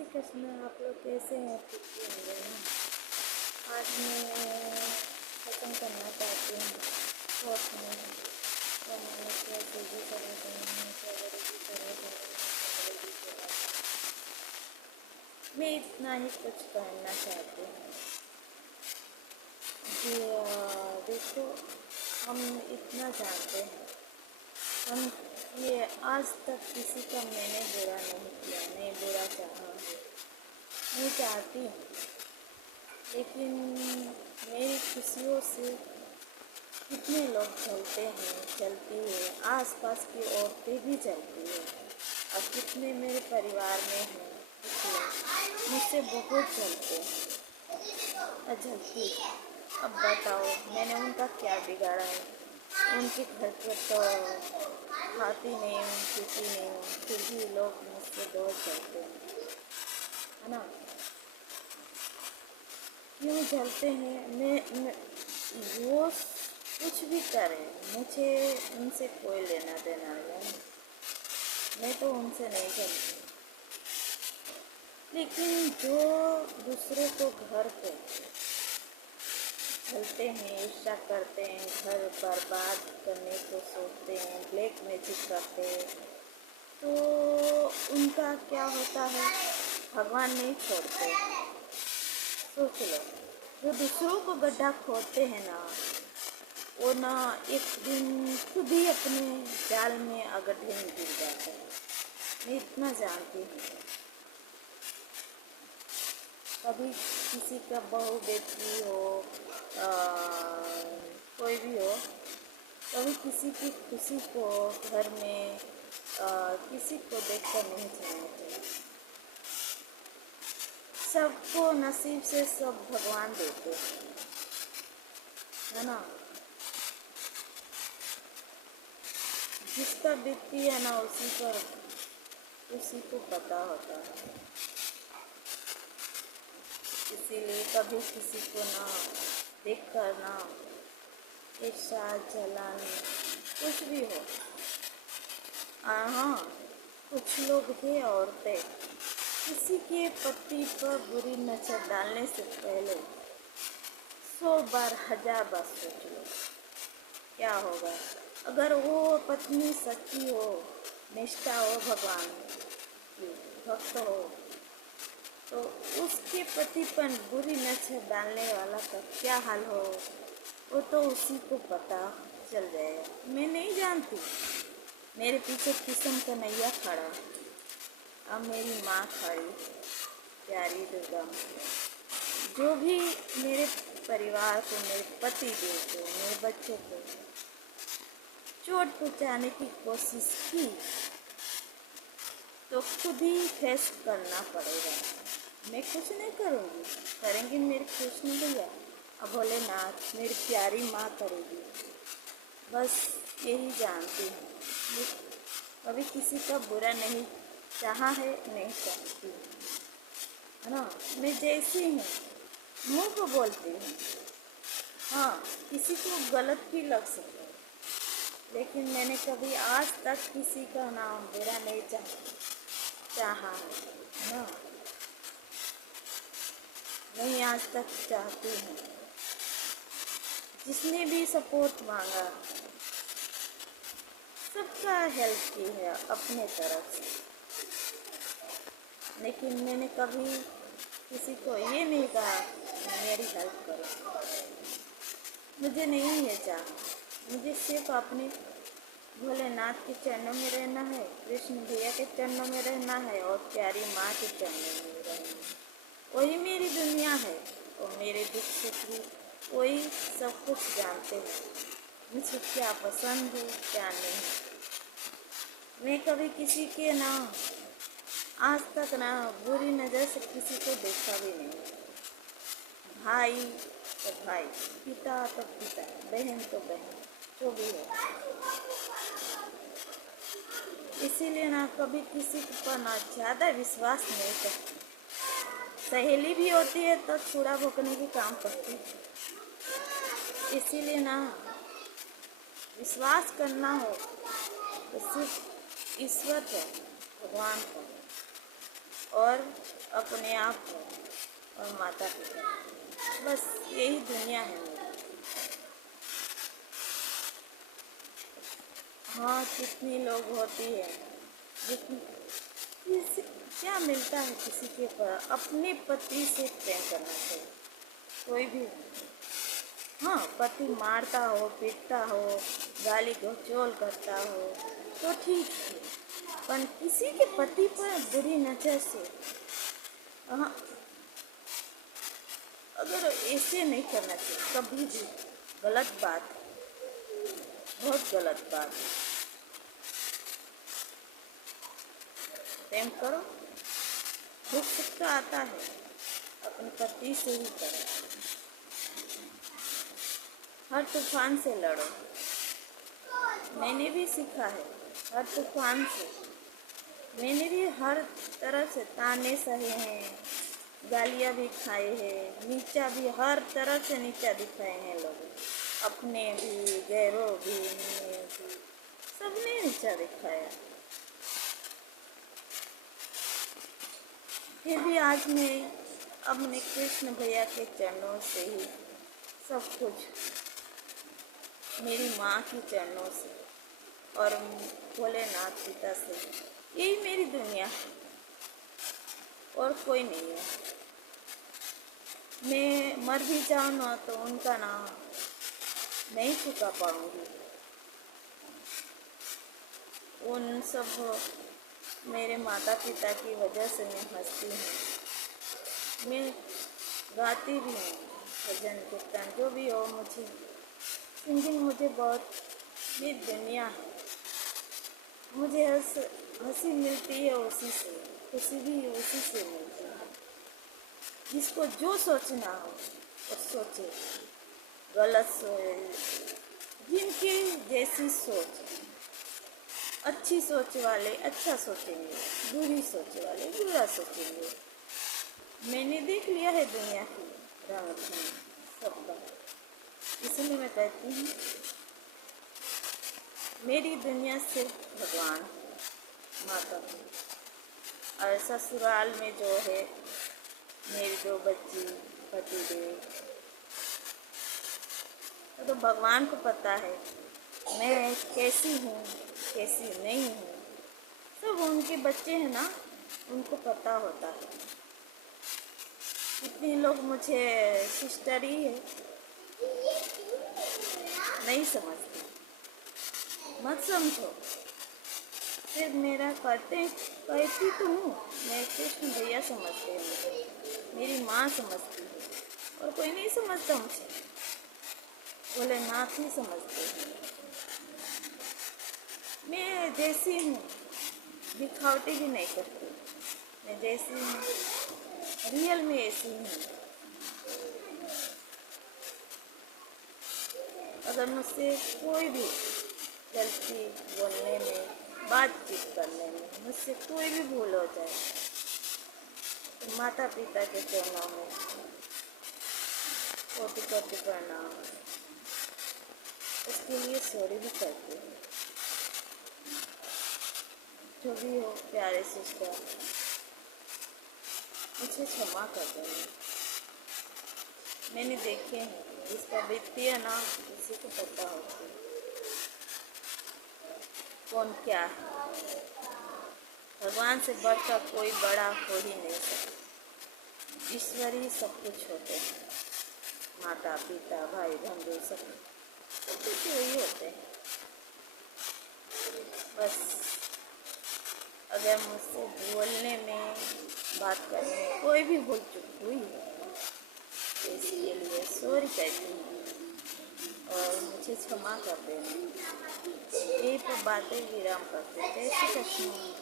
श्री कृष्ण। आप लोग कैसे हैं? ठीक ही होंगे ना। आज मैं खत्म करना चाहती हूँ शॉर्ट में तो मैंने क्या सीधी तरह करनी क्या बड़ी तरह करनी मैं इतना ही कुछ कहना चाहती हूँ कि देखो, हम इतना जानते हैं, हम ये आज तक किसी का मैंने बुरा नहीं किया, नहीं बुरा चाहा है, नहीं चाहती हूँ, लेकिन मेरी खुशियों से कितने लोग चलते हैं, चलती है, आसपास की औरतें भी चलती है, और कितने मेरे परिवार में हैं कुछ लोग मुझसे बहुत चलते हैं, चलती। अब बताओ मैंने उनका क्या बिगाड़ा है? उनके घर पर तो खाती नहीं हूँ, पीती नहीं हूँ, फिर भी लोग मुझसे दूर चलते हैं, है ना? क्यों चलते हैं? मैं वो कुछ भी करें, मुझे उनसे कोई लेना देना नहीं है, मैं तो उनसे नहीं चलती। लेकिन जो दूसरे को घर पे चलते हैं, ईर्ष्या करते हैं, घर बर्बाद करने को सोचते हैं, ब्लैक मैजिक करते हैं, तो उनका क्या होता है? भगवान नहीं छोड़ते। सोच लो, जो दूसरों को गड्ढा खोदते हैं ना, वो ना एक दिन खुद ही अपने जाल में अगड्ढे में गिर जाते हैं। मैं इतना जानती हूँ। कभी किसी का बहू बेटी हो, कोई भी हो, कभी किसी की खुशी को घर में किसी को देखकर नहीं जाना चाहिए। सबको नसीब से सब भगवान देते हैं, है ना? जिसका बीतती है ना, उसी को पता होता है। इसीलिए कभी किसी को ना देख कर ना ईर्ष्या, जलन कुछ भी हो। हाँ, कुछ लोग हैं औरतें, किसी के पति पर बुरी नजर डालने से पहले 100 बार 1000 बार सोच लो क्या होगा। अगर वो पत्नी सच्ची हो, निष्ठा हो, भगवान की भक्त हो, तो उसके पति पर बुरी नजर डालने वाला का क्या हाल हो, वो तो उसी को पता चल जाएगा। मैं नहीं जानती। मेरे पीछे किस्म का नैया खड़ा, अब मेरी माँ खड़ी, प्यारी दुर्गा माँ, जो भी मेरे परिवार को, मेरे पति देव को, मेरे बच्चों को चोट पहुँचाने की कोशिश की, तो खुद ही फेस करना पड़ेगा। मैं कुछ नहीं करूँगी, करेंगे मेरे कृष्ण भैया और भोलेनाथ, मेरी प्यारी माँ करेगी। बस यही जानती हूँ। मैं कभी किसी का बुरा नहीं चाहा है, नहीं चाहती, है ना? मैं जैसी हूँ मुँह को बोलती हूँ। हाँ, किसी को गलत भी लग सकता है, लेकिन मैंने कभी आज तक किसी का नाम बुरा नहीं चाहा है ना? नहीं, आज तक चाहती हूँ। जिसने भी सपोर्ट मांगा, सबका हेल्प की है अपने तरफ से, लेकिन मैंने कभी किसी को ये नहीं कहा मेरी हेल्प करो। मुझे नहीं है चाह, मुझे सिर्फ अपने भोलेनाथ के चरणों में रहना है, कृष्ण भैया के चरणों में रहना है, और प्यारी माँ के चरणों में रहना है। वही मेरी दुनिया है, और मेरे दुख सुख भी वही सब कुछ जानते हैं। मुझे क्या पसंद है, क्या नहीं। मैं कभी किसी के ना आज तक ना बुरी नज़र से किसी को देखा भी नहीं। भाई तो भाई, पिता तो पिता, बहन तो बहन, जो भी हो। इसीलिए ना कभी किसी पर ना ज़्यादा विश्वास नहीं करती। सहेली भी होती है तो छुड़ा भोंकने की काम करती। इसीलिए ना विश्वास करना हो तो सिर्फ ईश्वर पर, भगवान पर। और अपने आप हो और माता पिता। बस यही दुनिया है मेरी। हाँ, कितनी लोग होती है जितनी क्या मिलता है किसी के पर अपने पति से प्रेम करना चाहिए। कोई भी हो। हाँ, पति मारता हो, पीटता हो, गाली गलौज करता हो तो ठीक है, पर किसी के पति पर बुरी नजर से, हाँ, अगर ऐसे नहीं करना चाहिए कभी भी। गलत बात है, बहुत गलत बात है। प्रेम करो, दुख सुख तो आता है, अपने पति से ही करो। हर तूफान से लड़ो। मैंने भी सीखा है, हर तूफान से मैंने भी हर तरफ से ताने सहे हैं, गालियाँ भी खाए हैं, नीचा भी, हर तरफ से नीचा दिखाए हैं लोग, अपने भी, गैरों भी, मेरे भी, सबने नीचा दिखाया। फिर भी आज मैं अपने कृष्ण भैया के चरणों से ही सब कुछ, मेरी माँ के चरणों से और भोलेनाथ पिता से, यही मेरी दुनिया है और कोई नहीं है। मैं मर भी जाऊँ ना तो उनका नाम नहीं चुका पाऊँगी। उन सब मेरे माता पिता की वजह से मैं हंसती हूँ, मैं गाती भी हूँ, भजन कीर्तन जो भी हो, मुझे सिंगिंग मुझे बहुत, ये दुनिया है। मुझे हंसी मिलती है उसी से, खुशी भी उसी से मिलती है। जिसको जो सोचना हो वो सोचे, गलत सोचे, जिनकी जैसी सोच, अच्छी सोच वाले अच्छा सोचेंगे, बुरी सोच वाले बुरा सोचेंगे। मैंने देख लिया है दुनिया की रंग सबका, इसलिए मैं कहती हूँ मेरी दुनिया सिर्फ भगवान, माता और ससुराल में जो है मेरी 2 बच्ची, पतिदेव, तो भगवान को पता है मैं कैसी हूँ कैसी नहीं हूँ। सब उनके बच्चे हैं ना, उनको पता होता है। इतने लोग मुझे सिस्टर ही है, नहीं समझते, मत समझो। सिर्फ मेरा कहती तो हूँ, मैं कृष्ण भैया समझते हैं मुझे, मेरी माँ समझती है और कोई नहीं समझता मुझे, भोलेनाथ ही समझते हैं। मैं जैसी हूँ, दिखावटी भी नहीं करती, मैं जैसी हूँ रियल में ऐसी हूँ। अगर मुझसे कोई भी गलती बोलने में, बातचीत करने में मुझसे कोई भी भूल हो जाए तो माता पिता के चरणों में कोटि कोटि प्रणाम, उसके लिए सॉरी भी करती हूँ। जो भी हो प्यारे सिस्टर, मुझे क्षमा कर देना। मैंने देखे हैं, जिसका बीतती है ना किसी को पता होती है कौन क्या है। भगवान से बढ़कर कोई बड़ा हो ही नहीं सकता, ईश्वर ही सब कुछ होते हैं, माता पिता भाई बंधु सब कुछ वही होते हैं। बस अगर मुझसे बोलने में, बात करने में कोई भी भूल चूक हुई तो इसके लिए सॉरी कहती हूँ और मुझे क्षमा कर देना। यही पर बातें विराम करते। जय श्री कृष्ण।